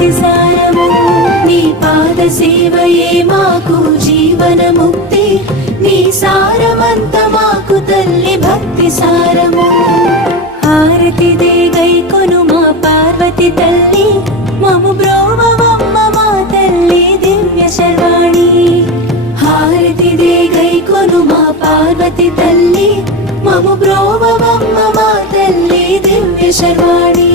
భక్తి సారము నీ పాద సేవయే మాకు జీవన ముక్తి నీ సారమంత మాకు తల్లి భక్తి సారము హారతి దే గైకొను మా పార్వతి తల్లి మము బ్రోవమ్మ మా తల్లి దివ్య శర్వాణి హారతి దే గైకొను మా పార్వతి తల్లి మము బ్రోవమ్మ మా తల్లి దివ్య శర్వాణి